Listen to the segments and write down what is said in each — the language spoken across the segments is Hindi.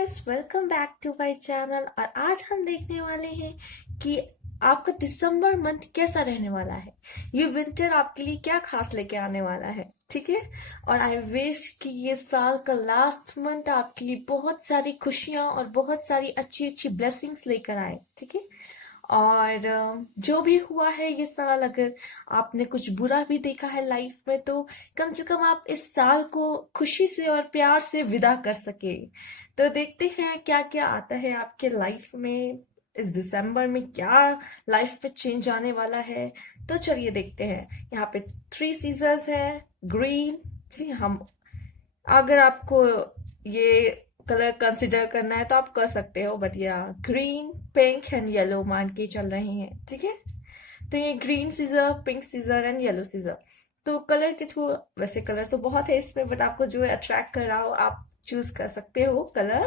Guys, welcome back to my channel. और आज हम देखने वाले हैं कि आपका दिसंबर मंथ कैसा रहने वाला है। ये विंटर आपके लिए क्या खास लेके आने वाला है, ठीक है। और आई विश कि ये साल का लास्ट मंथ आपके लिए बहुत सारी खुशियां और बहुत सारी अच्छी अच्छी ब्लेसिंग्स लेकर आए, ठीक है। और जो भी हुआ है ये साल, अगर आपने कुछ बुरा भी देखा है लाइफ में, तो कम से कम आप इस साल को खुशी से और प्यार से विदा कर सके। तो देखते हैं क्या क्या आता है आपके लाइफ में इस दिसंबर में, क्या लाइफ में चेंज आने वाला है। तो चलिए देखते हैं। यहाँ पे 3 सीजर्स है, ग्रीन। जी हम, अगर आपको ये कलर कंसिडर करना है तो आप कर सकते हो, बट या ग्रीन, पिंक एंड येलो मान के चल रहे हैं, ठीक है। तो ये green scissor, pink scissor and yellow scissor. तो कलर के थ्रू, वैसे कलर तो बहुत है इसमें, बट आपको जो अट्रैक्ट कर रहा हो आप चूज कर सकते हो कलर।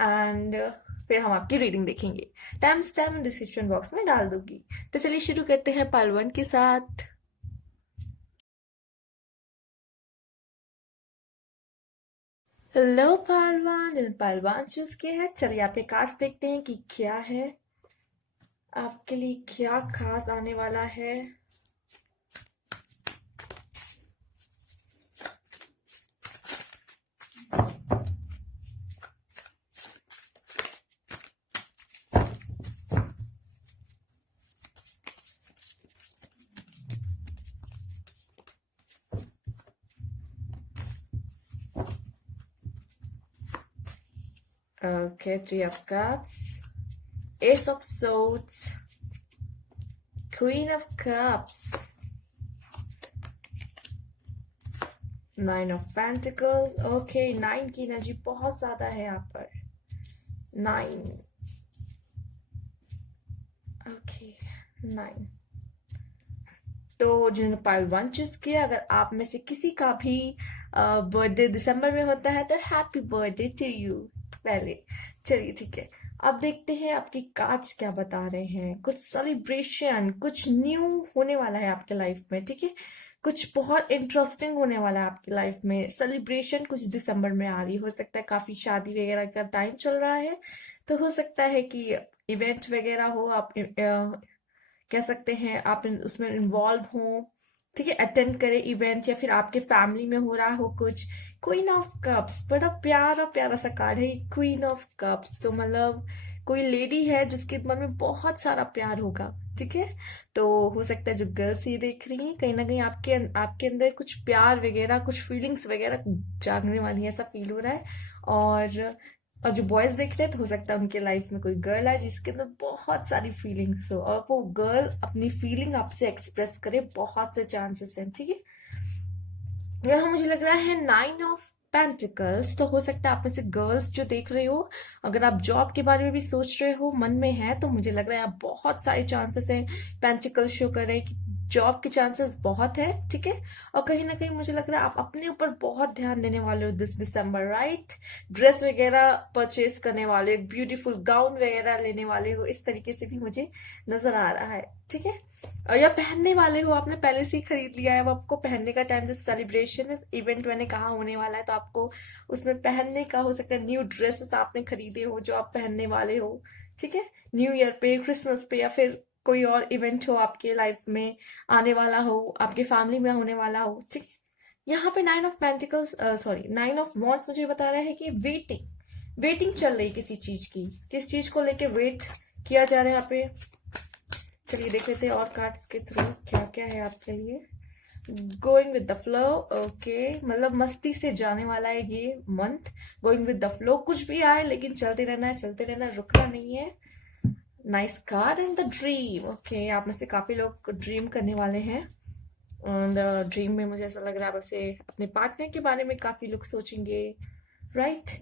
एंड फिर हम आपकी रीडिंग देखेंगे। टाइम स्टैम्प डिस्क्रिप्शन बॉक्स में डाल दूंगी। तो चलिए शुरू करते हैं पार्ट 1 के साथ। हेलो पहलवान, पहलवान चूज किया है। चलिए आप ये कार्ड्स देखते हैं कि क्या है आपके लिए, क्या खास आने वाला है। Okay, 3 of Cups, Ace of Swords, Queen of Cups, 9 of Pentacles। Okay, 9 की एनर्जी बहुत ज्यादा है यहाँ पर। 9, ओके, 9। तो जिन्होंने पाइल 1 चूज किया, अगर आप में से किसी का भी बर्थडे दिसंबर में होता है तो हैप्पी बर्थडे टू यू पहले। चलिए ठीक है, अब देखते हैं आपके कार्ड्स क्या बता रहे हैं। कुछ सेलिब्रेशन, कुछ न्यू होने वाला है आपके लाइफ में, ठीक है। कुछ बहुत इंटरेस्टिंग होने वाला है आपकी लाइफ में। सेलिब्रेशन कुछ दिसंबर में आ रही, हो सकता है काफी शादी वगैरह का टाइम चल रहा है, तो हो सकता है कि इवेंट वगैरह हो, आप कह सकते हैं आप उसमें इन्वॉल्व हो, ठीक है। अटेंड करें इवेंट, या फिर आपके फैमिली में हो रहा हो कुछ। क्वीन ऑफ कप्स बड़ा प्यारा प्यारा सा कार्ड है, क्वीन ऑफ कप्स। तो मतलब कोई लेडी है जिसके मन में बहुत सारा प्यार होगा, ठीक है। तो हो सकता है जो गर्ल्स ये देख रही हैं, कहीं ना कहीं आपके अंदर कुछ प्यार वगैरह, कुछ फीलिंग्स वगैरह जागने वाली है, ऐसा फील हो रहा है। और जो बॉयज देख रहे हैं, तो हो सकता है उनके लाइफ में कोई गर्ल है जिसके अंदर बहुत सारी फीलिंग्स हो, और वो गर्ल अपनी फीलिंग आपसे एक्सप्रेस करे, बहुत से चांसेस हैं, ठीक है। यहाँ मुझे लग रहा है 9 of Pentacles। तो हो सकता है आप में से गर्ल्स जो देख रहे हो, अगर आप जॉब के बारे में भी सोच रहे हो, मन में है, तो मुझे लग रहा है आप बहुत सारे चांसेस हैं। पेंटिकल शो कर रहे हैं कि जॉब के चांसेस बहुत है, ठीक है। और कहीं ना कहीं मुझे लग रहा है आप अपने ऊपर बहुत ध्यान देने वाले हो दिस दिसंबर, राइट। ड्रेस वगैरह परचेज करने वाले हो, एक ब्यूटीफुल गाउन वगैरह लेने वाले हो, इस तरीके से भी मुझे नजर आ रहा है, ठीक है। या पहनने वाले हो, आपने पहले से ही खरीद लिया है, अब आपको पहनने का टाइम, जैसे सेलिब्रेशन इवेंट मैंने कहा होने वाला है, तो आपको उसमें पहनने का हो सकता है। न्यू ड्रेसेस आपने खरीदे हो जो आप पहनने वाले हो, ठीक है। न्यू ईयर पे, क्रिसमस पे, या फिर कोई और इवेंट हो आपके लाइफ में आने वाला हो, आपके फैमिली में होने वाला हो, ठीक है। यहाँ पे 9 of Pentacles, sorry 9 of Wands मुझे बता रहा है कि वेटिंग वेटिंग चल रही किसी चीज की, किस चीज को लेके वेट किया जा रहा है यहाँ पे। चलिए देख लेते हैं और कार्ड्स के थ्रू क्या क्या है आपके लिए। Going with the flow, okay, मतलब मस्ती से जाने वाला है ये month. Going with the flow, कुछ भी आए लेकिन चलते रहना है, चलते रहना है, रुकना नहीं है। Nice card. And the dream, okay, आप में से काफी लोग ड्रीम करने वाले हैं। ड्रीम में मुझे ऐसा लग रहा है वैसे अपने पार्टनर के बारे में काफी लोग सोचेंगे, राइट।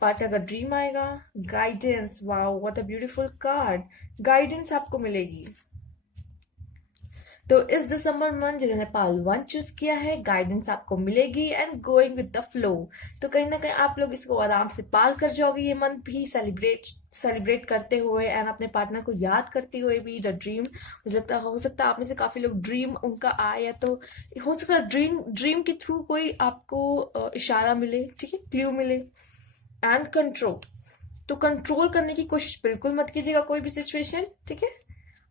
पार्टनर का ड्रीम आएगा। Guidance, wow what a beautiful card. Guidance आपको मिलेगी। तो इस दिसंबर मंथ जिन्होंने पाल 1 चूज किया है, गाइडेंस आपको मिलेगी। And going with the flow, तो कहीं ना कहीं आप लोग इसको आराम से पार कर जाओगे ये मंथ भी, सेलिब्रेट करते हुए एंड अपने पार्टनर को याद करते हुए भी। द ड्रीम, मुझे लगता है हो सकता है आप में से काफी लोग ड्रीम उनका आए, या तो हो सकता है ड्रीम के थ्रू कोई आपको इशारा मिले, ठीक है, क्ल्यू मिले। एंड कंट्रोल, तो कंट्रोल करने की कोशिश बिल्कुल मत कीजिएगा कोई भी सिचुएशन, ठीक है।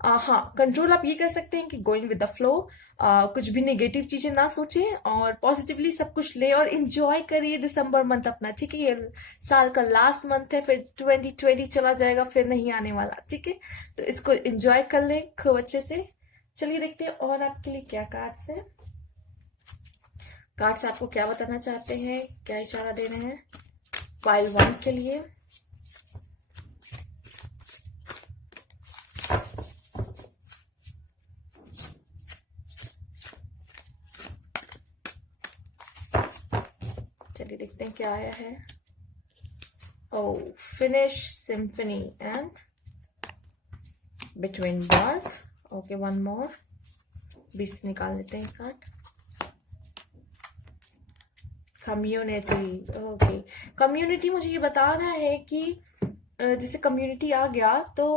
हाँ, कंट्रोल आप ये कर सकते हैं कि गोइंग विद द फ्लो, कुछ भी नेगेटिव चीजें ना सोचें और पॉजिटिवली सब कुछ ले और इंजॉय करिए दिसंबर मंथ अपना, ठीक है। ये साल का लास्ट मंथ है, फिर 2020 चला जाएगा, फिर नहीं आने वाला, ठीक है। तो इसको इंजॉय कर ले खूब अच्छे से। चलिए देखते हैं और आपके लिए क्या कार्ड्स है। कार्ड्स आपको क्या बताना चाहते हैं, क्या इशारा दे रहे हैं पाइल 1 के लिए। चलिए देखते हैं क्या आया है। Oh, finish symphony and between words. Okay, one more, 20 निकाल लेते हैं कार्ड। कम्युनिटी, ओके, कम्युनिटी मुझे ये बता रहा है कि जैसे कम्युनिटी आ गया तो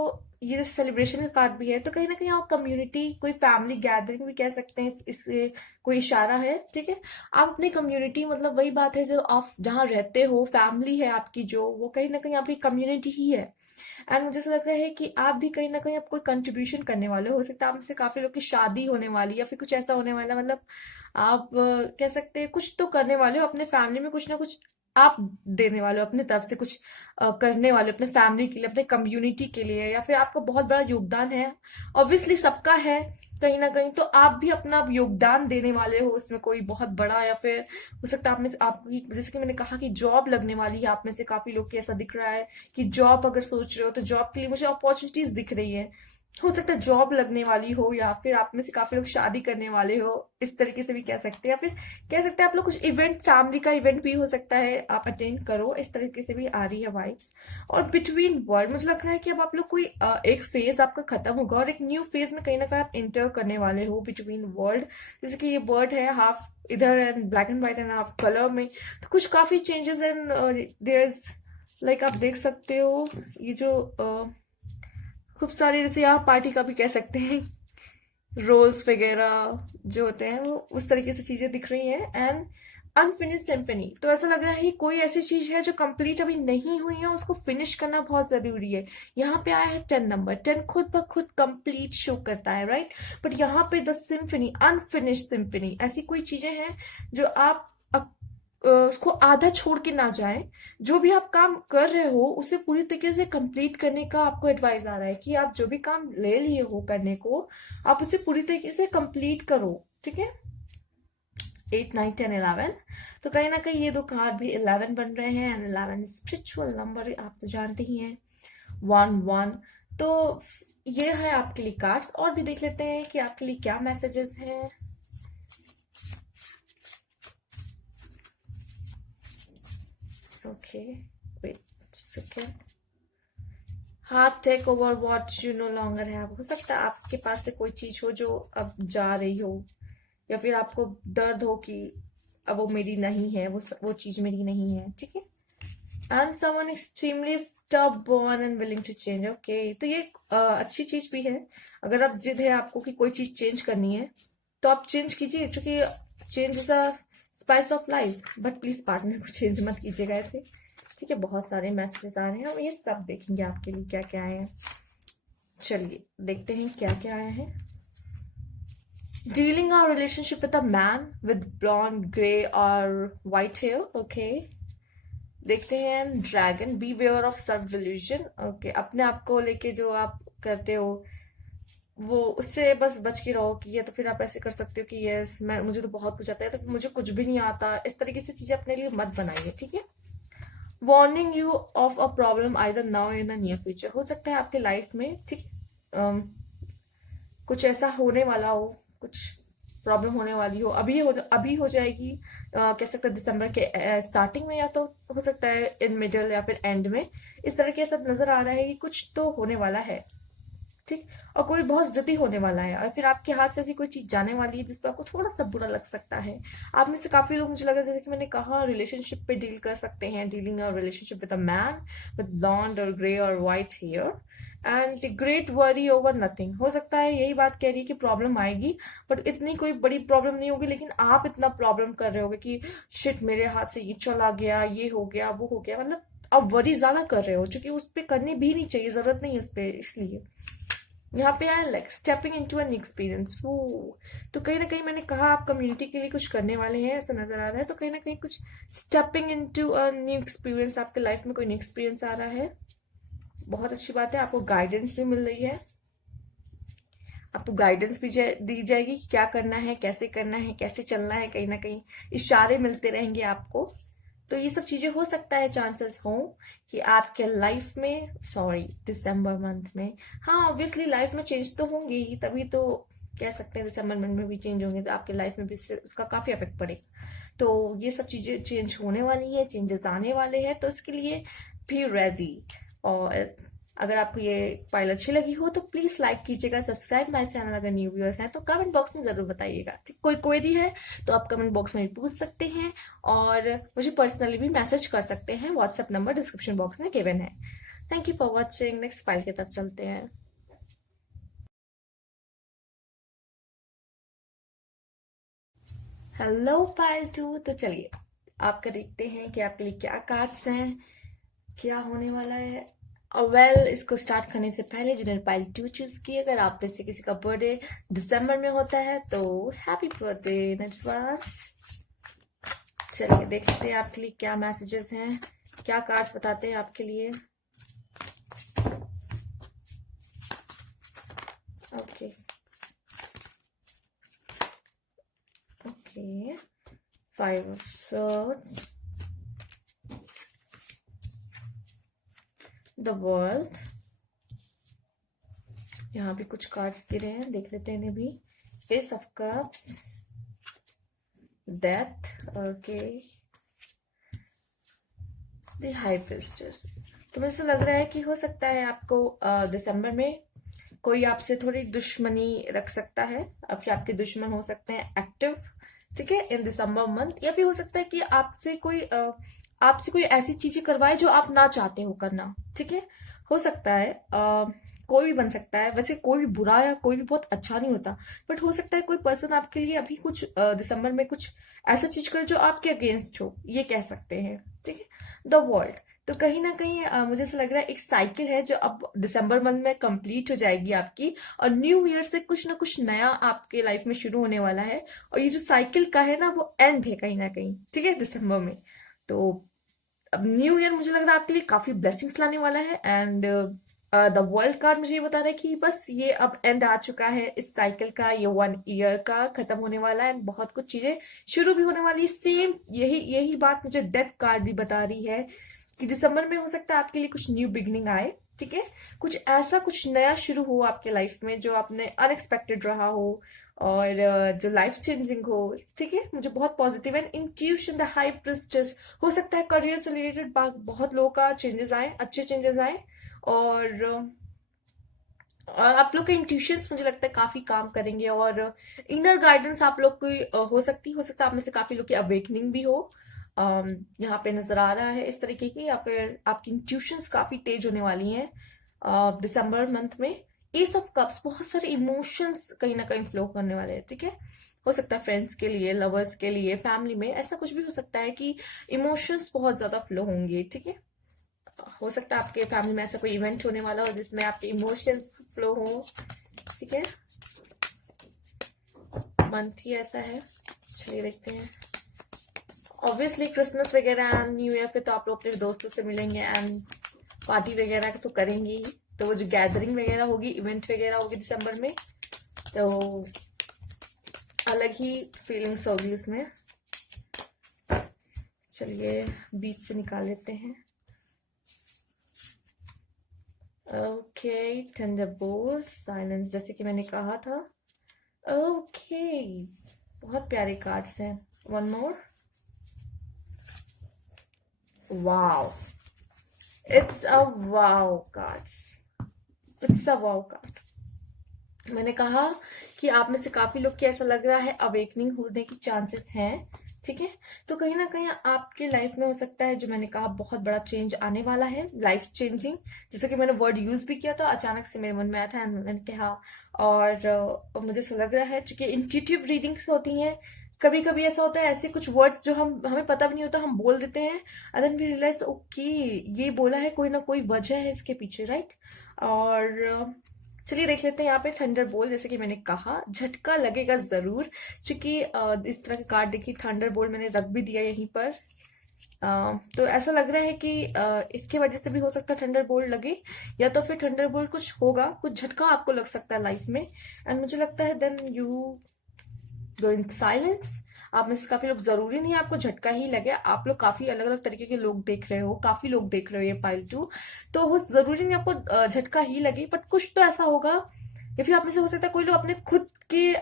ये जैसे सेलिब्रेशन का कार्ड भी है, तो कहीं ना कहीं आप कम्युनिटी, कोई फैमिली गैदरिंग भी कह सकते हैं, इससे कोई इशारा है, ठीक है। आप अपनी कम्युनिटी, मतलब वही बात है जो आप जहाँ रहते हो, फैमिली है आपकी जो, वो कहीं ना कहीं आपकी कम्युनिटी ही है। एंड मुझे ऐसा लग रहा है कि आप भी कहीं ना कहीं आप कोई कंट्रीब्यूशन करने वाले हो सकता है, आप में से काफी लोग की शादी होने वाली या फिर कुछ ऐसा होने वाला, मतलब आप कह सकते हैं कुछ तो करने वाले हो अपने फैमिली में, कुछ ना कुछ आप देने वाले हो अपनी तरफ से, कुछ करने वाले हो अपने फैमिली के लिए, अपने कम्युनिटी के लिए, या फिर आपका बहुत बड़ा योगदान है, ऑब्वियसली सबका है कहीं ना कहीं, तो आप भी अपना योगदान देने वाले हो उसमें कोई बहुत बड़ा, या फिर हो सकता है आप में से, आपकी जैसे कि मैंने कहा कि जॉब लगने वाली है, आप में से काफी लोग की ऐसा दिख रहा है कि जॉब अगर सोच रहे हो तो जॉब के लिए मुझे अपॉर्चुनिटीज दिख रही है, हो सकता है जॉब लगने वाली हो, या फिर आप में से काफी लोग शादी करने वाले हो, इस तरीके से भी कह सकते हैं, या फिर कह सकते हैं आप लोग कुछ इवेंट, फैमिली का इवेंट भी हो सकता है, आप अटेंड करो, इस तरीके से भी आ रही है वाइब्स। और बिटवीन वर्ड मुझे लग रहा है कि अब आप लोग कोई एक फेज आपका खत्म होगा और एक न्यू फेज में कहीं ना कहीं आप इंटर करने वाले हो बिटवीन वर्ड। जैसे कि ये वर्ड है हाफ इधर and black and white and half colour में, तो कुछ काफी changes and there is, like आप देख सकते हो ये जो खूब सारी, जैसे यहाँ पार्टी का भी कह सकते हैं, रोल्स वगैरह जो होते हैं वो उस तरीके से चीजें दिख रही हैं। एंड अनफिनिश सिम्फनी, तो ऐसा लग रहा है कि कोई ऐसी चीज है जो कंप्लीट अभी नहीं हुई है, उसको फिनिश करना बहुत जरूरी है। यहाँ पे आया है 10 नंबर, 10 खुद ब खुद कंप्लीट शो करता है, राइट। बट यहाँ पे द सिम्फनी, अनफिनिश सिम्फनी, ऐसी कोई चीजें हैं जो आप उसको आधा छोड़ के ना जाए। जो भी आप काम कर रहे हो उसे पूरी तरीके से कंप्लीट करने का आपको एडवाइस आ रहा है कि आप जो भी काम ले लिए हो करने को, आप उसे पूरी तरीके से कंप्लीट करो, ठीक है। 8, 9, 10, 11, तो कहीं ना कहीं ये दो कार्ड भी 11 बन रहे हैं, एंड 11 स्पिरिचुअल नंबर, आप तो जानते ही हैं, 1, 1। तो ये है आपके लिए कार्ड्स, और भी देख लेते हैं कि आपके लिए क्या मैसेजेस हैं। Okay, wait second. Heart take over what you no longer है, हो सकता है आपके पास से कोई चीज हो जो अब जा रही हो, या फिर आपको दर्द हो कि अब वो मेरी नहीं है, वो चीज मेरी नहीं है, ठीक है। And someone extremely stubborn and willing to change, okay, तो ये अच्छी चीज भी है। अगर आप जिद है आपको कि कोई चीज चेंज करनी है तो आप चेंज कीजिए, क्योंकि change is a spice of life, but please partner को चेंज मत कीजिएगा ऐसे, ठीक है। बहुत सारे मैसेजेस आ रहे हैं, हम ये सब देखेंगे आपके लिए क्या क्या आए हैं। चलिए देखते हैं क्या क्या आया है। Dealing our relationship with a man with blonde grey और व्हाइट हेयर, ओके। देखते हैं dragon, beware of self delusion, okay. अपने आप को लेके जो आप करते हो वो, उससे बस बच के रहो कि ये तो फिर आप ऐसे कर सकते हो कि यस मैं, मुझे तो बहुत कुछ आता है, तो फिर मुझे कुछ भी नहीं आता, इस तरीके से चीजें अपने लिए मत बनाइए, ठीक है। Warning you of a problem either now in a near future, हो सकता है आपके लाइफ में, ठीक, कुछ ऐसा होने वाला हो, कुछ प्रॉब्लम होने वाली हो, अभी हो जाएगी, कह सकते हैं दिसंबर के स्टार्टिंग में, या तो हो सकता है इन मिडल या फिर एंड में, इस तरह के सब नजर आ रहा है कि कुछ तो होने वाला है, ठीक। और कोई बहुत जिद्दी होने वाला है, और फिर आपके हाथ से ऐसी कोई चीज जाने वाली है जिस पर आपको थोड़ा सा बुरा लग सकता है। आप में से काफी लोग, मुझे लगा जैसे कि मैंने कहा, रिलेशनशिप पे डील कर सकते हैं, dealing a relationship with a man with blonde और ग्रे और white hair and great worry over nothing, हो सकता है यही बात कह रही है कि प्रॉब्लम आएगी, बट इतनी कोई बड़ी प्रॉब्लम नहीं होगी, लेकिन आप इतना प्रॉब्लम कर रहे होगे कि शिट मेरे हाथ से ये चला गया, ये हो गया, वो हो गया, मतलब आप वरी ज्यादा कर रहे हो, जो कि उस पर करनी भी नहीं चाहिए, जरूरत नहीं है उस पर। इसलिए यहाँ पे आया like stepping into an experience वो। तो कहीं ना कहीं मैंने कहा आप कम्युनिटी के लिए कुछ करने वाले हैं, ऐसा नजर आ रहा है। तो कहीं ना कहीं कुछ stepping into a new experience, आपके लाइफ में कोई न्यू एक्सपीरियंस आ रहा है। बहुत अच्छी बात है, आपको गाइडेंस भी मिल रही है। आपको गाइडेंस भी दी जाएगी कि क्या करना है, कैसे करना है, कैसे चलना है। कहीं ना कहीं इशारे मिलते रहेंगे आपको। तो ये सब चीजें हो सकता है, चांसेस हो कि आपके लाइफ में, सॉरी, दिसंबर मंथ में, हाँ ऑब्वियसली लाइफ में चेंज तो होंगे ही, तभी तो कह सकते हैं दिसंबर मंथ में भी चेंज होंगे, तो आपके लाइफ में भी उसका काफी इफेक्ट पड़ेगा। तो ये सब चीजें चेंज होने वाली है, चेंजेस आने वाले हैं, तो इसके लिए भी रेडी। और अगर आपको ये फाइल अच्छी लगी हो तो प्लीज लाइक कीजिएगा, सब्सक्राइब माय चैनल। अगर न्यू व्यूअर्स हैं तो कमेंट बॉक्स में जरूर बताइएगा। कोई क्वेरी है तो आप कमेंट बॉक्स में भी पूछ सकते हैं, और मुझे पर्सनली भी मैसेज कर सकते हैं। व्हाट्सएप नंबर डिस्क्रिप्शन बॉक्स में गिवन है। Thank you for watching. Next file की तरफ चलते हैं। Hello pile 2। तो चलिए आपका देखते हैं कि आपके लिए क्या कार्ड्स हैं, क्या होने वाला है। वेल इसको स्टार्ट करने से पहले जिन्होंने पाइल 2 चूज की, अगर आप में से किसी का बर्थडे दिसंबर में होता है तो हैप्पी बर्थडे इन एडवांस। चलिए देख लेते हैं आपके लिए क्या मैसेजेस हैं, क्या कार्ड्स बताते हैं आपके लिए। Okay okay, 5 of swords, the world. यहाँ भी कुछ कार्ड्स गिरे हैं, देख लेते हैं इन्हें भी। S of cups, death, okay, the high priestess. तो मुझे लग रहा है कि हो सकता है आपको दिसंबर में कोई आपसे थोड़ी दुश्मनी रख सकता है। अब कि आपके दुश्मन हो सकते हैं एक्टिव, ठीक है, इन दिसंबर मंथ। या फिर हो सकता है कि आपसे कोई ऐसी चीजें करवाए जो आप ना चाहते हो करना, ठीक है। हो सकता है कोई भी बन सकता है। वैसे कोई भी बुरा या कोई भी बहुत अच्छा नहीं होता, बट हो सकता है कोई पर्सन आपके लिए अभी कुछ दिसंबर में कुछ ऐसा चीज करे जो आपके अगेंस्ट हो, ये कह सकते हैं, ठीक है। The world. तो कहीं ना कहीं मुझे ऐसा लग रहा है एक साइकिल है जो अब दिसंबर मंथ में कंप्लीट हो जाएगी आपकी, और न्यू ईयर से कुछ ना कुछ नया आपके लाइफ में शुरू होने वाला है। और ये जो साइकिल का है ना, वो एंड है कहीं ना कहीं, ठीक है, दिसंबर में। तो अब न्यू ईयर मुझे लग रहा है आपके लिए काफी ब्लेसिंग्स लाने वाला है। एंड द वर्ल्ड कार्ड मुझे ये बता रहा है कि बस ये अब एंड आ चुका है इस साइकिल का, ये 1 ईयर का खत्म होने वाला है, एंड बहुत कुछ चीजें शुरू भी होने वाली है। सेम यही यही बात मुझे डेथ कार्ड भी बता रही है कि दिसंबर में हो सकता है आपके लिए कुछ न्यू बिगनिंग आए, ठीक है। कुछ ऐसा कुछ नया शुरू हो आपके लाइफ में जो आपने अनएक्सपेक्टेड रहा हो, और जो लाइफ चेंजिंग हो, ठीक है। मुझे बहुत positive and intuition, the high priestess. हो सकता है करियर से रिलेटेड बहुत लोगों का चेंजेस आए, अच्छे चेंजेस आए, और आप लोग के इंट्यूशंस मुझे लगता है काफी काम करेंगे, और इनर गाइडेंस आप लोग की हो सकता है आप में से काफी लोग की अवेकनिंग भी हो। यहाँ पे नजर आ रहा है इस तरीके की, या फिर आपकी इंट्यूशंस काफी तेज होने वाली हैं दिसंबर मंथ में। एस ऑफ कप्स, बहुत सारे इमोशंस कहीं ना कहीं फ्लो करने वाले हैं, ठीक है। हो सकता है फ्रेंड्स के लिए, लवर्स के लिए, फैमिली में, ऐसा कुछ भी हो सकता है कि इमोशंस बहुत ज्यादा फ्लो होंगे, ठीक है। हो सकता है आपके फैमिली में ऐसा कोई इवेंट होने वाला हो जिसमें आपके इमोशंस फ्लो हो, ठीक है। मंथ ही ऐसा है। चलिए देखते हैं। ऑब्वियसली क्रिसमस वगैरह एंड न्यू ईयर पे तो आप लोग अपने दोस्तों से मिलेंगे एंड पार्टी वगैरह तो करेंगे ही। तो वो जो गैदरिंग वगैरह होगी, इवेंट वगैरह होगी दिसंबर में, तो अलग ही फीलिंग्स होगी उसमें। चलिए बीच से निकाल लेते हैं। ओके, थंडरबोल्ट, साइलेंस, जैसे कि मैंने कहा था। ओके, बहुत प्यारे कार्ड्स हैं। One more. Wow, it's a wow cards, it's a wow card. मैंने कहा कि आप में से काफी लोग की ऐसा लग रहा है अवेकनिंग होने की चांसेस हैं, ठीक है। तो कहीं ना कहीं आपके लाइफ में हो सकता है, जो मैंने कहा, बहुत बड़ा चेंज आने वाला है, लाइफ चेंजिंग। जैसे कि मैंने वर्ड यूज भी किया था, अचानक से मेरे मन में आया था मैंने कहा। और मुझे ऐसा लग रहा है, चूंकि इंट्यूटिव रीडिंग्स होती हैं कभी कभी ऐसा होता है, ऐसे कुछ वर्ड्स जो हमें पता भी नहीं होता, हम बोल देते हैं and then we realise okay, ये बोला है, कोई ना कोई वजह है इसके पीछे, राइट। और चलिए देख लेते हैं यहाँ पे थंडर बोल्ट। जैसे कि मैंने कहा, झटका लगेगा जरूर, क्योंकि इस तरह का कार्ड देखिए, थंडर बोल्ट मैंने रख भी दिया यहीं पर। तो ऐसा लग रहा है कि इसके वजह से भी हो सकता है थंडर बोल्ट लगे, या तो फिर थंडर बोल्ट कुछ होगा, कुछ झटका आपको लग सकता है लाइफ में। एंड मुझे लगता है then you go in silence. आप में से काफी लोग, जरूरी नहीं है आपको झटका ही लगे, आप लोग काफी अलग अलग तरीके के लोग देख रहे हो, काफी लोग देख रहे हो ये पाइल 2, तो वो जरूरी नहीं आपको झटका ही लगे, बट कुछ तो ऐसा होगा। या फिर आप में से हो सकता है कोई लोग अपने खुद के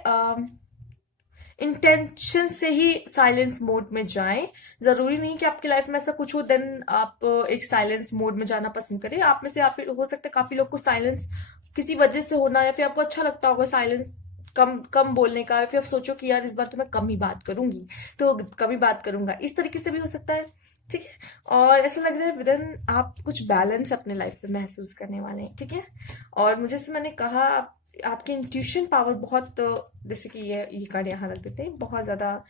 इंटेंशन से ही साइलेंस मोड में जाएं। जरूरी नहीं कि आपकी लाइफ में ऐसा कुछ हो देन आप एक साइलेंस मोड में जाना पसंद करें। आप में से हो सकता है काफी लोग को साइलेंस किसी वजह से होना, या फिर आपको अच्छा लगता होगा साइलेंस कम कम बोलने का, या फिर आप सोचो कि यार इस बार तो मैं कम ही बात करूंगी, तो कभी बात करूंगा, इस तरीके से भी हो सकता है। ठीक है, और ऐसा लग रहा है विदन आप कुछ बैलेंस अपने लाइफ में महसूस करने वाले हैं। ठीक है, और मुझे से मैंने कहा आपकी इंट्यूशन पावर बहुत, जैसे कि ये कार्ड यहाँ रख देते हैं, बहुत ज्यादा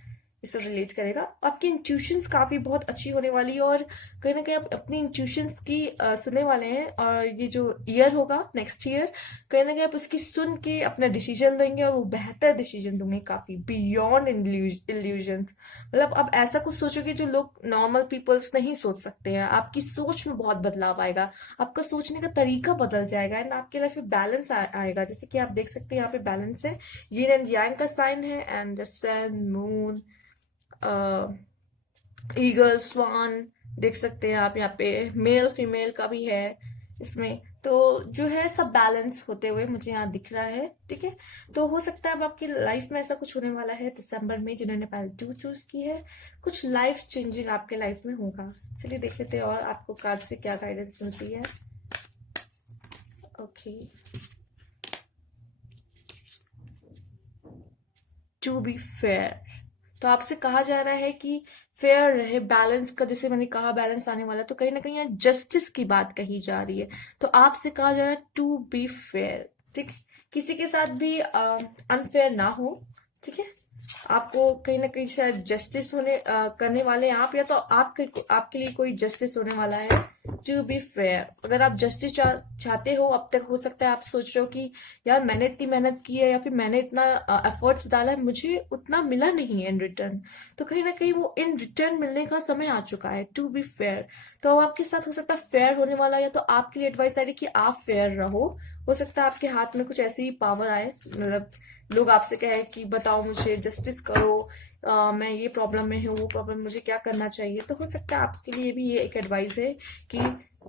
इससे रिलेट करेगा। आपकी इंट्यूशंस काफी बहुत अच्छी होने वाली है, और कहीं ना कहीं आप अपनी इंट्यूशंस की सुनने वाले हैं। और ये जो ईयर होगा नेक्स्ट ईयर, कहीं ना कहीं आप उसकी सुन के अपना डिसीजन लेंगे, और वो बेहतर डिसीजन देंगे, काफी बियॉन्ड इल्यूजन। मतलब आप ऐसा कुछ सोचोगे जो लोग नॉर्मल पीपल्स नहीं सोच सकते हैं। आपकी सोच में बहुत बदलाव आएगा, आपका सोचने का तरीका बदल जाएगा, एंड आपके लाइफ में बैलेंस आएगा। जैसे कि आप देख सकते हैं यहाँ पे बैलेंस है, यिन एंड यांग का साइन है, and the sun, moon, eagle, swan देख सकते हैं आप यहाँ पे, मेल फीमेल का भी है इसमें। तो जो है सब बैलेंस होते हुए मुझे यहाँ दिख रहा है। ठीक है, तो हो सकता है अब आपकी लाइफ में ऐसा कुछ होने वाला है दिसंबर में, जिन्होंने पाइल 2 चूज की है, कुछ लाइफ चेंजिंग आपके लाइफ में होगा। चलिए देख लेते हैं और आपको कार्ड से क्या गाइडेंस मिलती है। ओके, टू बी फेयर, तो आपसे कहा जा रहा है कि फेयर रहे, बैलेंस का, जैसे मैंने कहा बैलेंस आने वाला है, तो कहीं ना कहीं यहाँ जस्टिस की बात कही जा रही है। तो आपसे कहा जा रहा है टू बी फेयर। ठीक, किसी के साथ भी अनफेयर ना हो। ठीक है, आपको कहीं ना कहीं शायद जस्टिस करने वाले हैं आप, या तो आपके लिए कोई जस्टिस होने वाला है। टू बी फेयर, अगर आप जस्टिस चाहते हो, अब तक हो सकता है आप सोच रहे हो कि यार मैंने इतनी मेहनत की है, या फिर मैंने इतना एफर्ट्स डाला है, मुझे उतना मिला नहीं है इन रिटर्न, तो कहीं ना कहीं वो इन रिटर्न मिलने का समय आ चुका है। टू बी फेयर, तो अब आपके साथ हो सकता है फेयर होने वाला है, या तो आपके लिए एडवाइस आ रही है कि आप फेयर रहो। हो सकता है आपके हाथ में कुछ ऐसी पावर आए, मतलब लोग आपसे कहे कि बताओ मुझे, जस्टिस करो, मैं ये प्रॉब्लम में हूँ, वो प्रॉब्लम, मुझे क्या करना चाहिए। तो हो सकता है आपके लिए भी ये एक एडवाइस है कि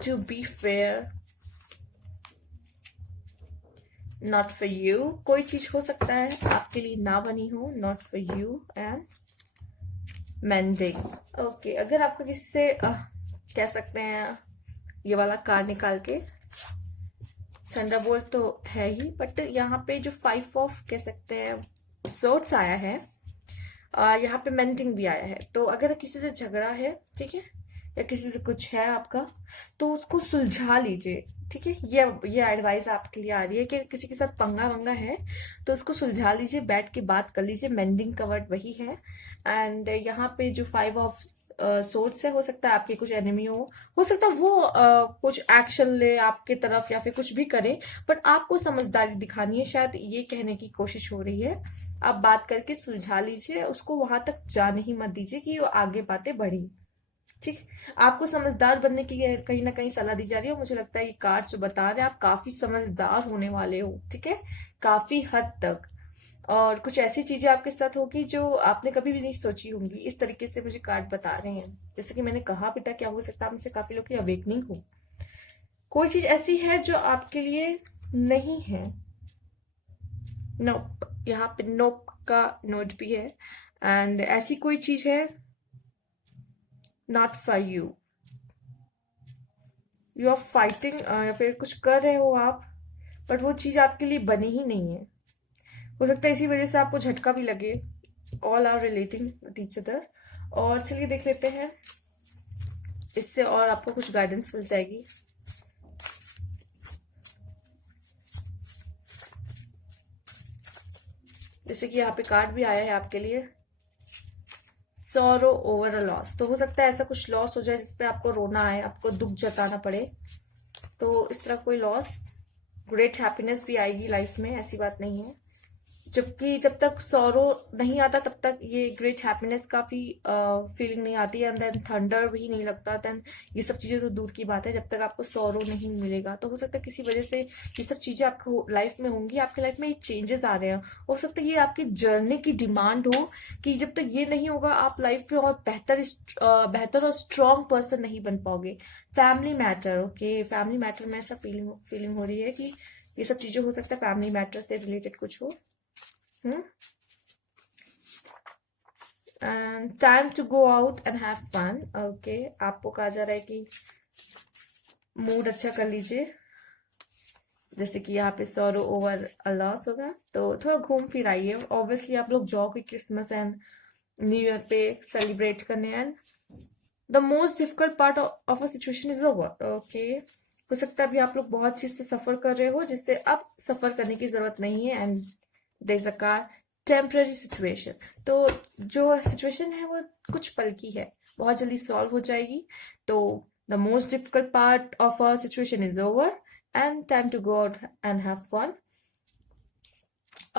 to be fair, not for you. कोई चीज हो सकता है आपके लिए ना बनी हो, not for you, and mending. Okay, अगर आपको किसी से कह सकते हैं ये वाला कार्ड निकाल के, थंडरबोल्ट तो है ही, बट यहाँ पे जो 5 ऑफ कह सकते हैं सोर्ड्स आया है, यहाँ पे मेंटिंग भी आया है। तो अगर किसी से झगड़ा है, ठीक है, या किसी से कुछ है आपका, तो उसको सुलझा लीजिए। ठीक है, ये एडवाइस आपके लिए आ रही है कि किसी के साथ पंगा वंगा है तो उसको सुलझा लीजिए, बैठ के बात कर लीजिए। मेंडिंग का वर्ड वही है। एंड यहाँ पे जो 5 ऑफ सोर्स है, हो सकता है आपके कुछ एनिमी हो सकता है वो कुछ एक्शन ले आपके तरफ, या फिर कुछ भी करे, बट आपको समझदारी दिखानी है, शायद ये कहने की कोशिश हो रही है। आप बात करके सुलझा लीजिए, उसको वहां तक जाने ही मत दीजिए कि वो आगे बातें बढ़ी। ठीक, आपको समझदार बनने की कहीं ना कहीं सलाह दी जा रही है। मुझे लगता है ये कार्ड जो बता रहे हैं, आप काफी समझदार होने वाले हो। ठीक है, काफी हद तक, और कुछ ऐसी चीजें आपके साथ होगी जो आपने कभी भी नहीं सोची होंगी, इस तरीके से मुझे कार्ड बता रहे हैं। जैसे कि मैंने कहा बेटा, क्या हो सकता है हमसे काफी लोग की अवेकनिंग हो, कोई चीज ऐसी है जो आपके लिए नहीं है। नोप, यहाँ पे नोप का नोट भी है, एंड ऐसी कोई चीज है not for you, you are fighting, या फिर कुछ कर रहे हो आप, बट वो चीज आपके लिए बनी ही नहीं है। हो सकता है इसी वजह से आपको झटका भी लगे। All are relating with each other. और चलिए देख लेते हैं, इससे और आपको कुछ गाइडेंस मिल जाएगी। जैसे कि यहाँ पे कार्ड भी आया है आपके लिए, सॉरो ओवर अ लॉस, तो हो सकता है ऐसा कुछ लॉस हो जाए जिसपे आपको रोना आए, आपको दुख जताना पड़े। तो इस तरह कोई लॉस। ग्रेट हैप्पीनेस भी आएगी लाइफ में, ऐसी बात नहीं है। जबकि जब तक सॉरो नहीं आता तब तक ये ग्रेट हैप्पीनेस का भी फीलिंग नहीं आती है, एंड देन थंडर भी नहीं लगता, देन ये सब चीजें तो दूर की बात है। जब तक आपको सॉरो नहीं मिलेगा तो हो सकता है किसी वजह से ये सब चीजें आपको लाइफ में होंगी, आपके लाइफ में ये चेंजेस आ रहे हैं। हो सकता है ये आपकी जर्नी की डिमांड हो कि जब तक ये नहीं होगा आप लाइफ में और बेहतर और स्ट्रांग पर्सन नहीं बन पाओगे। Family matter, okay, family matter में ऐसा फीलिंग हो रही है कि ये सब चीजें हो सकता है फैमिली मैटर से रिलेटेड कुछ हो। And time to go out and have fun, okay, आपको कहा जा रहा है कि मूड अच्छा कर लीजिए। जैसे कि यहाँ पे सॉरो ओवर अ लॉस होगा तो थोड़ा घूम फिर आइए। ऑब्वियसली आप लोग जाओगे क्रिसमस एंड न्यू ईयर पे सेलिब्रेट करने, and the most difficult part of a situation is over, okay. हो सकता है अभी आप लोग बहुत चीज से सफर कर रहे हो जिससे अब सफर करने की जरूरत नहीं है, and there is a car temporary situation, तो जो सिचुएशन है वो कुछ पल की है, बहुत जल्दी सॉल्व हो जाएगी। तो the most difficult part of a situation is over and time to go out and have fun.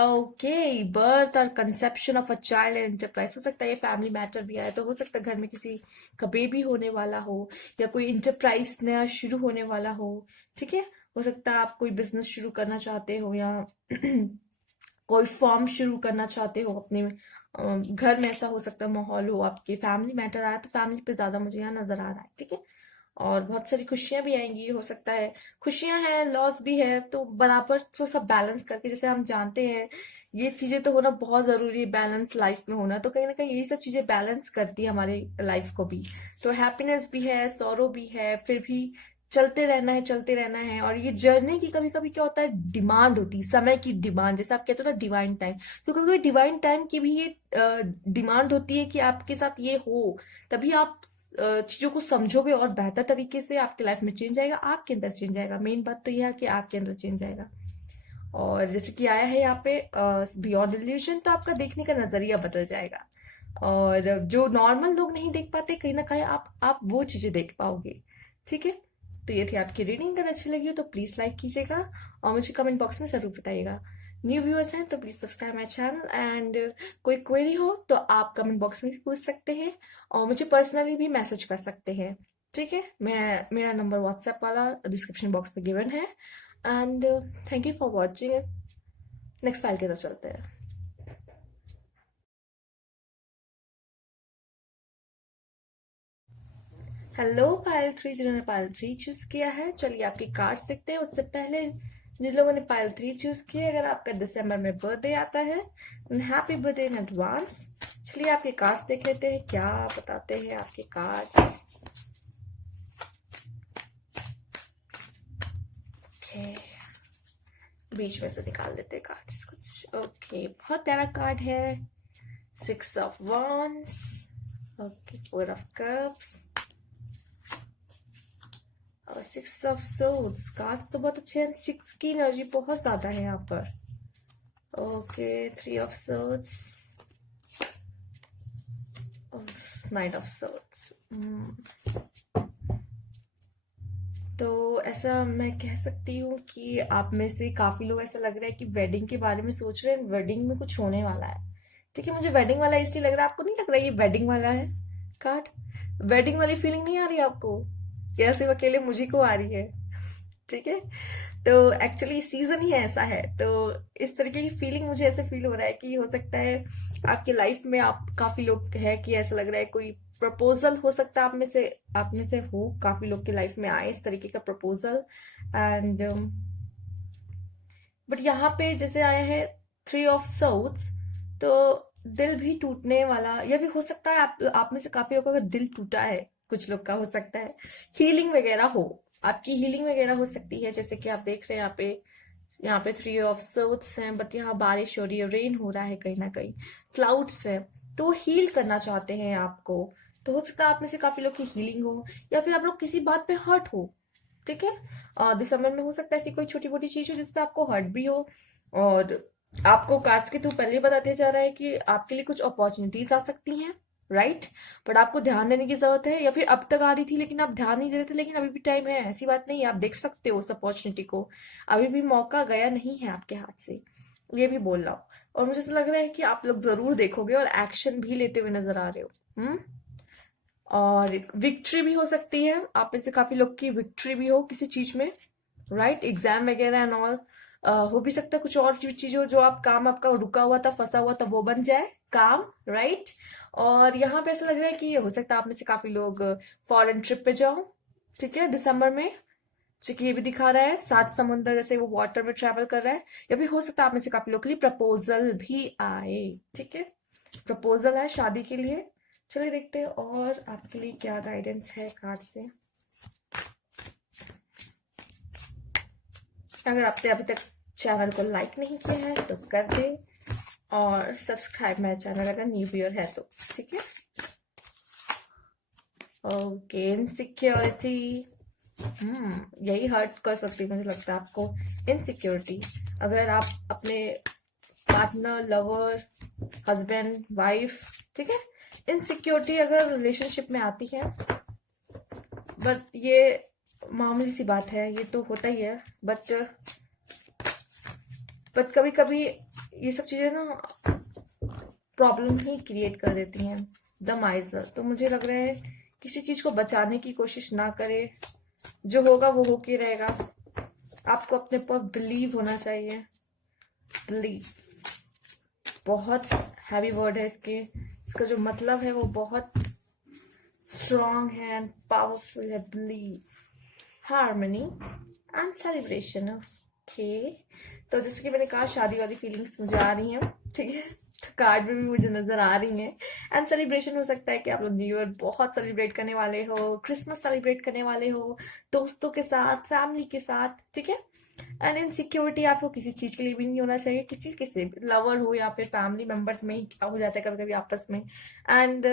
Okay, birth और conception of a child and enterprise, हो सकता है ये फैमिली मैटर भी आए, तो हो सकता है घर में किसी का बेबी होने वाला हो या कोई इंटरप्राइज नया शुरू होने वाला हो, ठीक है। हो सकता है आप कोई बिजनेस शुरू करना चाहते हो या कोई फॉर्म शुरू करना चाहते हो अपने घर में, ऐसा हो सकता है माहौल हो। आपके फैमिली मैटर आया तो फैमिली पे ज्यादा मुझे यहाँ नजर आ रहा है, ठीक है। और बहुत सारी खुशियां भी आएंगी, हो सकता है खुशियां हैं लॉस भी है, तो बराबर तो सब बैलेंस करके, जैसे हम जानते हैं ये चीजें तो होना बहुत जरूरी है, बैलेंस लाइफ में होना, तो कहीं ना कहीं यही सब चीजें बैलेंस करती है हमारी लाइफ को भी। तो हैप्पीनेस भी है, सॉरो भी है, फिर भी चलते रहना है, चलते रहना है। और ये जर्नी की कभी कभी क्या होता है, डिमांड होती है, समय की डिमांड, जैसे आप कहते हो ना डिवाइन टाइम, तो कभी कभी डिवाइन टाइम की भी ये डिमांड होती है कि आपके साथ ये हो, तभी आप चीजों को समझोगे और बेहतर तरीके से आपके लाइफ में चेंज आएगा, आपके अंदर चेंज आएगा। मेन बात तो यह है कि आपके अंदर चेंज आएगा। और जैसे कि आया है यहाँ पे बियॉन्ड इल्यूजन, तो आपका देखने का नजरिया बदल जाएगा, और जो नॉर्मल लोग नहीं देख पाते कहीं ना कहीं आप वो चीजें देख पाओगे, ठीक है। तो ये थी आपकी रीडिंग, अगर अच्छी लगी हो तो प्लीज लाइक कीजिएगा और मुझे कमेंट बॉक्स में जरूर बताइएगा। न्यू व्यूअर्स हैं तो please subscribe my channel, and कोई क्वेरी हो तो आप कमेंट बॉक्स में भी पूछ सकते हैं और मुझे पर्सनली भी मैसेज कर सकते हैं, ठीक है। मेरा नंबर व्हाट्सएप वाला डिस्क्रिप्शन बॉक्स में गिवन है। And thank you for watching. Next file की तरफ चलते हैं। हेलो पायल 3, जिन्होंने पायल 3 चूज किया है, चलिए आपकी कार्ड्स देखते हैं। उससे पहले जिन लोगों ने पायल 3 चूज किया है, अगर आपका दिसंबर में बर्थडे आता है, हैप्पी बर्थडे इन एडवांस। चलिए आपके कार्ड्स देख लेते हैं, क्या बताते हैं आपके कार्ड्स। ओके, बीच में से निकाल लेते हैं कार्ड्स कुछ। ओके, बहुत प्यारा कार्ड है, 6 of wands, okay, 4 of cups और 6 ऑफ swords। कार्ड्स तो बहुत अच्छे हैं, 6 की एनर्जी बहुत ज्यादा है यहाँ पर। Okay, 3 of swords, night of swords। तो ऐसा मैं कह सकती हूँ कि आप में से काफी लोग, ऐसा लग रहा है कि वेडिंग के बारे में सोच रहे हैं, वेडिंग में कुछ होने वाला है, ठीक है। मुझे वेडिंग वाला इसलिए लग रहा है, आपको नहीं लग रहा है ये वेडिंग वाला है कार्ड? वेडिंग वाली फीलिंग नहीं आ रही आपको, या सिर्फ अकेले मुझे को आ रही है? ठीक है, तो एक्चुअली सीजन ही ऐसा है, तो इस तरीके की फीलिंग मुझे ऐसे फील हो रहा है कि हो सकता है आपके लाइफ में आप काफी लोग है कि ऐसा लग रहा है कोई प्रपोजल हो सकता है आप में से हो, काफी लोग की लाइफ में आए इस तरीके का प्रपोजल। एंड बट यहाँ पे जैसे आया है 3 ऑफ सोर्ड्स, तो दिल भी टूटने वाला, यह भी हो सकता है आप में से काफी लोग का अगर दिल टूटा है, कुछ लोग का हो सकता है हीलिंग वगैरह हो, आपकी हीलिंग वगैरह हो सकती है। जैसे कि आप देख रहे हैं यहाँ पे 3 ऑफ सोर्ड्स हैं, बट यहाँ बारिश हो रही है, रेन हो रहा है, कहीं ना कहीं क्लाउड्स है, तो हील करना चाहते हैं आपको। तो हो सकता है आप में से काफी लोग की हीलिंग हो, या फिर आप लोग किसी बात पे हर्ट हो, ठीक है। दिसंबर में हो सकता है ऐसी कोई छोटी मोटी चीज हो जिसपे आपको हर्ट भी हो, और आपको कार्ड्स के थ्रू पहले ही बताते जा रहा है कि आपके लिए कुछ अपॉर्चुनिटीज आ सकती हैं, राइट। बट आपको ध्यान देने की जरूरत है, या फिर अब तक आ रही थी लेकिन आप ध्यान नहीं दे रहे थे, लेकिन अभी भी टाइम है, ऐसी बात नहीं है, आप देख सकते हो उस अपॉर्चुनिटी को। अभी भी मौका गया नहीं है आपके हाथ से, ये भी बोल रहा हूँ। और मुझे ऐसा लग रहा है कि आप लोग जरूर देखोगे और एक्शन भी लेते हुए नजर आ रहे हो। और विक्ट्री भी हो सकती है, आप में से काफी लोग की विक्ट्री भी हो किसी चीज में, राइट, एग्जाम वगैरह एंड ऑल। हो भी सकता है कुछ और चीज हो, जो आप काम आपका रुका हुआ था, फंसा हुआ था, वो बन जाए काम, राइट। और यहाँ पे ऐसा लग रहा है कि हो सकता है आप में से काफी लोग फॉरेन ट्रिप पे जाओ, ठीक है, दिसंबर में। क्योंकि ये भी दिखा रहा है सात समुंदर जैसे वो वाटर में ट्रेवल कर रहा है। या फिर हो सकता है आप में से काफी लोग के लिए प्रपोजल भी आए, ठीक है, प्रपोजल है शादी के लिए। चलिए देखते हैं और आपके लिए क्या गाइडेंस है कार्ड से। अगर आपने अभी तक चैनल को लाइक नहीं किया है तो कर दे, और सब्सक्राइब मेरा चैनल अगर न्यू व्यूअर है तो, ठीक है। ओके, इनसिक्योरिटी, यही हर्ट कर सकती है मुझे लगता है आपको, इनसिक्योरिटी। अगर आप अपने पार्टनर, लवर, हस्बैंड, वाइफ, ठीक है, इनसिक्योरिटी अगर रिलेशनशिप में आती है, बट ये मामूली सी बात है, ये तो होता ही है, बट कभी कभी ये सब चीजें ना प्रॉब्लम ही क्रिएट कर देती हैं, द माइजर। तो मुझे लग रहा है किसी चीज को बचाने की कोशिश ना करे, जो होगा वो होके रहेगा। आपको अपने पर बिलीव होना चाहिए, बिलीव बहुत हैवी वर्ड है इसका जो मतलब है वो बहुत स्ट्रॉन्ग है एंड पावरफुल है। Believe, harmony and celebration. Okay, तो जैसे कि मैंने कहा शादी वाली फीलिंग्स मुझे आ रही हैं, ठीक है, तो कार्ड में भी मुझे नजर आ रही हैं। एंड सेलिब्रेशन हो सकता है कि आप लोग न्यू ईयर बहुत सेलिब्रेट करने वाले हो, क्रिसमस सेलिब्रेट करने वाले हो दोस्तों के साथ, फैमिली के साथ, ठीक है। एंड इनसिक्योरिटी आपको किसी चीज के लिए भी नहीं होना चाहिए, किसी से लवर हो या फिर फैमिली मेंबर्स में ही हो जाता है कभी कभी आपस में, एंड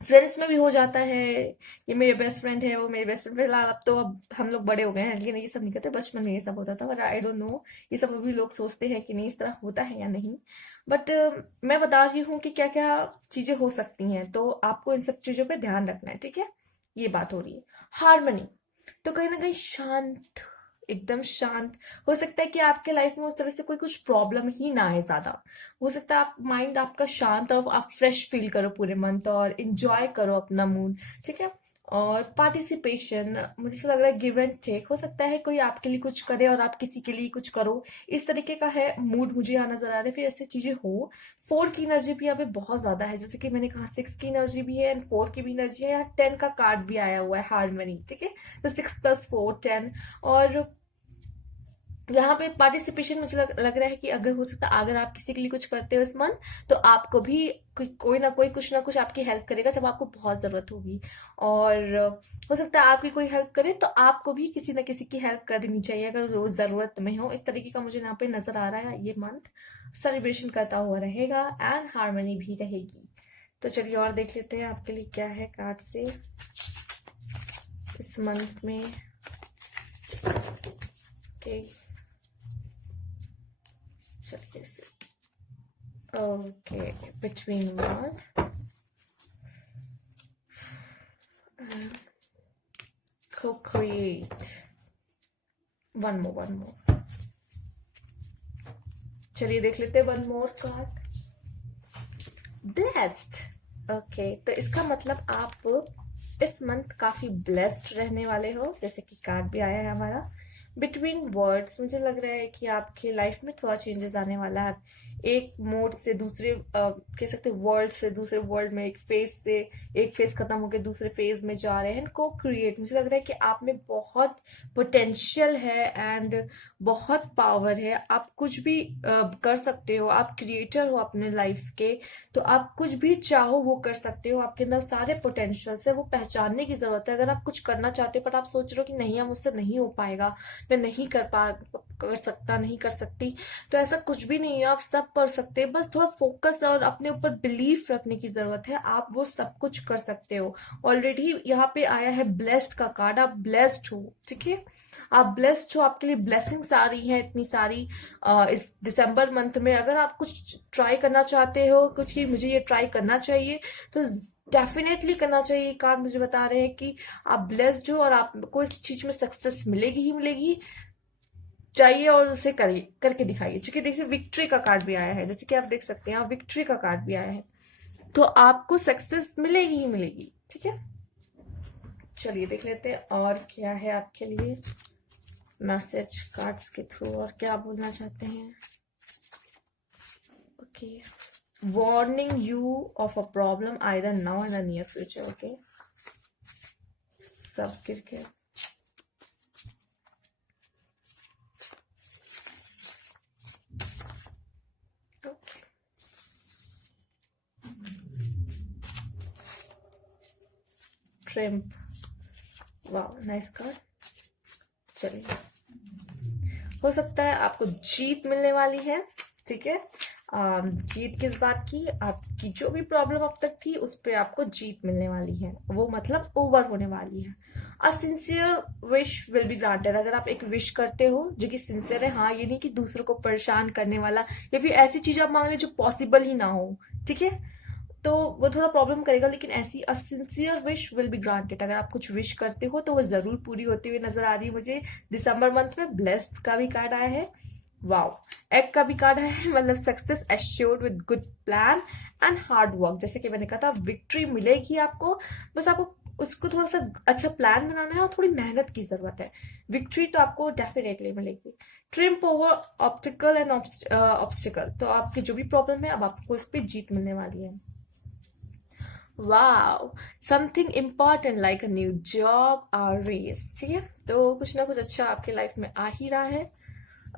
फ्रेंड्स में भी हो जाता है। ये मेरे बेस्ट फ्रेंड है, वो मेरे बेस्ट फ्रेंड, फिलहाल अब तो अब हम लोग बड़े हो गए हैं, लेकिन ये सब नहीं करते, बचपन में ये सब होता था, बट आई डोंट नो ये सब अभी लोग सोचते हैं कि नहीं इस तरह होता है या नहीं। बट मैं बता रही हूँ कि क्या क्या चीजें हो सकती हैं, तो आपको इन सब चीजों पे ध्यान रखना है, ठीक है। ये बात हो रही है हार्मनी, तो कहीं ना कहीं शांत, एकदम शांत। हो सकता है कि आपके लाइफ में उस तरह से कोई कुछ प्रॉब्लम ही ना आए ज्यादा, हो सकता है आप माइंड आपका शांत और आप फ्रेश फील करो पूरे मंथ और इंजॉय करो अपना मूड, ठीक है। और पार्टिसिपेशन, मुझे ऐसा लग रहा है गिव एंड टेक, हो सकता है कोई आपके लिए कुछ करे और आप किसी के लिए कुछ करो, इस तरीके का है मूड मुझे यहाँ नजर आ रहा है। फिर ऐसी चीजें हो, 4 की एनर्जी भी यहाँ पे बहुत ज्यादा है, जैसे कि मैंने कहा 6 की एनर्जी भी है एंड 4 की भी एनर्जी है, यहाँ 10 का कार्ड भी आया हुआ है, हार्मनी, ठीक है, तो 6 + 4 10। और यहाँ पे पार्टिसिपेशन मुझे लग रहा है कि अगर हो सकता है अगर आप किसी के लिए कुछ करते हो इस मंथ, तो आपको भी कोई ना कोई कुछ ना कुछ आपकी हेल्प करेगा जब आपको बहुत जरूरत होगी। और हो सकता है आपकी कोई हेल्प करे तो आपको भी किसी ना किसी की हेल्प कर देनी चाहिए अगर वो जरूरत में हो, इस तरीके का मुझे यहाँ पे नजर आ रहा है। ये मंथ सेलिब्रेशन करता हुआ रहेगा एंड हार्मनी भी रहेगी। तो चलिए और देख लेते हैं आपके लिए क्या है कार्ड से इस मंथ में। ओके, चलिए से okay, between month co-create, one more. चलिए देख लेते हैं one more card, blessed. Okay, तो इसका मतलब आप इस मंथ काफी ब्लेस्ड रहने वाले हो, जैसे कि कार्ड भी आया है हमारा। बिटवीन वर्ड्स, मुझे लग रहा है कि आपके लाइफ में थोड़ा चेंजेस आने वाला है, एक मोड से दूसरे कह सकते वर्ल्ड से दूसरे वर्ल्ड में, एक फेज से एक फेज खत्म होकर दूसरे फेज में जा रहे हैं। को क्रिएट, मुझे लग रहा है कि आप में बहुत पोटेंशियल है एंड बहुत पावर है, आप कुछ भी कर सकते हो, आप क्रिएटर हो अपने लाइफ के, तो आप कुछ भी चाहो वो कर सकते हो, आपके अंदर सारे पोटेंशियल है, वो पहचानने की जरूरत है। अगर आप कुछ करना चाहते हो पर आप सोच रहे हो कि नहीं यार मुझसे नहीं हो पाएगा, मैं नहीं कर सकता, नहीं कर सकती, तो ऐसा कुछ भी नहीं है, आप सब सब कर सकते हैं, बस थोड़ा फोकस और अपने ऊपर बिलीफ रखने की जरूरत है, आप वो सब कुछ कर सकते हो। ऑलरेडी यहाँ पे आया है ब्लेस्ड का कार्ड, आप ब्लेस्ड हो, ठीक है, आप ब्लेस्ड हो, आपके लिए ब्लेसिंग्स आ रही हैं इतनी सारी इस दिसंबर मंथ में। अगर आप कुछ ट्राई करना चाहते हो, कुछ ही मुझे ये ट्राई करना चाहिए, तो डेफिनेटली करना चाहिए। कार्ड मुझे बता रहे हैं कि आप ब्लेस्ड हो और आपको इस चीज में सक्सेस मिलेगी ही मिलेगी, चाहिए और उसे करिए, करके दिखाइए। क्योंकि देखिए विक्ट्री का कार्ड भी आया है, जैसे कि आप देख सकते हैं, विक्ट्री का कार्ड भी आया है, तो आपको सक्सेस मिलेगी ही मिलेगी, ठीक है। चलिए देख लेते हैं और क्या है आपके लिए मैसेज कार्ड्स के थ्रू, और क्या बोलना चाहते हैं। Okay, warning you of a problem either now in the near future. Okay, सब गिर के ट्रिम्प, वाह नाइस कार्ड। चलिए, हो सकता है आपको जीत मिलने वाली है, ठीक है। जीत किस बात की, आपकी जो भी प्रॉब्लम अब तक थी उस पे आपको जीत मिलने वाली है, वो मतलब ओवर होने वाली है। अ sincere wish will be granted. अगर आप एक विश करते हो जो कि सिंसियर है, हाँ ये नहीं कि दूसरों को परेशान करने वाला, या फिर ऐसी चीज आप मांग रहे जो पॉसिबल ही ना हो, ठीक है, तो वो थोड़ा प्रॉब्लम करेगा। लेकिन ऐसी अ sincere wish will be granted, अगर आप कुछ विश करते हो तो वो जरूर पूरी होती हुई नजर आ रही है मुझे दिसंबर मंथ में। ब्लेस्ड का भी कार्ड आया है, वाओ, एग का भी कार्ड आया है, मतलब success assured with good plan and hard work. जैसे कि मैंने कहा था, विक्ट्री मिलेगी आपको, बस आपको उसको थोड़ा सा अच्छा प्लान बनाना है और थोड़ी मेहनत की जरूरत है। विक्ट्री तो आपको डेफिनेटली मिलेगी। Triumph over obstacle and obstacle, तो आपकी जो भी प्रॉब्लम है अब आपको इस पर जीत मिलने वाली है। Wow, something important like a new job और रेस, ठीक है, तो कुछ ना कुछ अच्छा आपके लाइफ में आ ही रहा है।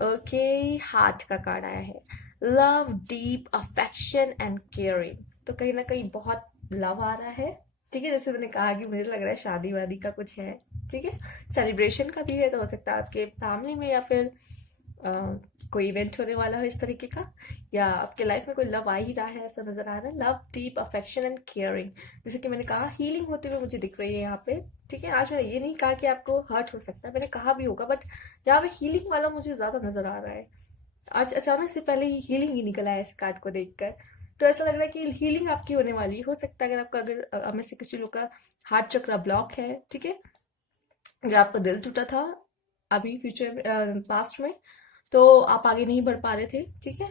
ओके, हार्ट का कार्ड आया है, love deep affection and caring, तो कहीं ना कहीं बहुत लव आ रहा है, ठीक है। जैसे मैंने कहा कि मुझे लग रहा है शादी वादी का कुछ है, ठीक है, सेलिब्रेशन का भी है, तो हो सकता है आपके फैमिली में या फिर अ, कोई इवेंट होने वाला हो इस तरीके का, या आपके लाइफ में कोई लव आ ही रहा है, ऐसा नजर आ रहा है। Love deep affection and caring, जैसे कि मैंने कहा हीलिंग होते हुए मुझे दिख रही है यहाँ पे, ठीक है। आज मैंने ये नहीं कहा कि आपको हर्ट हो सकता है, मैंने कहा भी होगा, बट यहाँ पे हीलिंग वाला मुझे ज्यादा नजर आ रहा है। आज अचानक से पहले ही हीलिंग ही निकला है इस कार्ड को देखकर, तो ऐसा लग रहा है कि हीलिंग आपकी होने वाली है। हो सकता है अगर आपका, अगर हमें से किसी लोग का हार्ट चक्र ब्लॉक है, ठीक है, या आपका दिल टूटा था अभी फ्यूचर पास्ट में, तो आप आगे नहीं बढ़ पा रहे थे, ठीक है,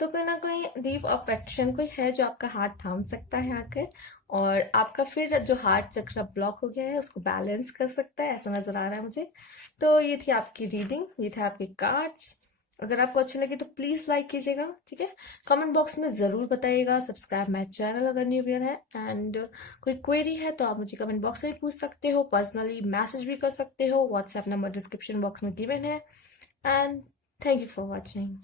तो कहीं ना कहीं डीप अफेक्शन कोई है जो आपका हाथ थाम सकता है आकर, और आपका फिर जो हार्ट चक्र ब्लॉक हो गया है उसको बैलेंस कर सकता है, ऐसा नजर आ रहा है मुझे। तो ये थी आपकी रीडिंग, ये थे आपके कार्ड्स। अगर आपको अच्छे लगे तो प्लीज लाइक कीजिएगा, ठीक है, कमेंट बॉक्स में जरूर बताइएगा, सब्सक्राइब माई चैनल अगर न्यू ईयर है, एंड कोई क्वेरी है तो आप मुझे कमेंट बॉक्स में पूछ सकते हो, पर्सनली मैसेज भी कर सकते हो, व्हाट्सएप नंबर डिस्क्रिप्शन बॉक्स में गिवन है। And thank you for watching.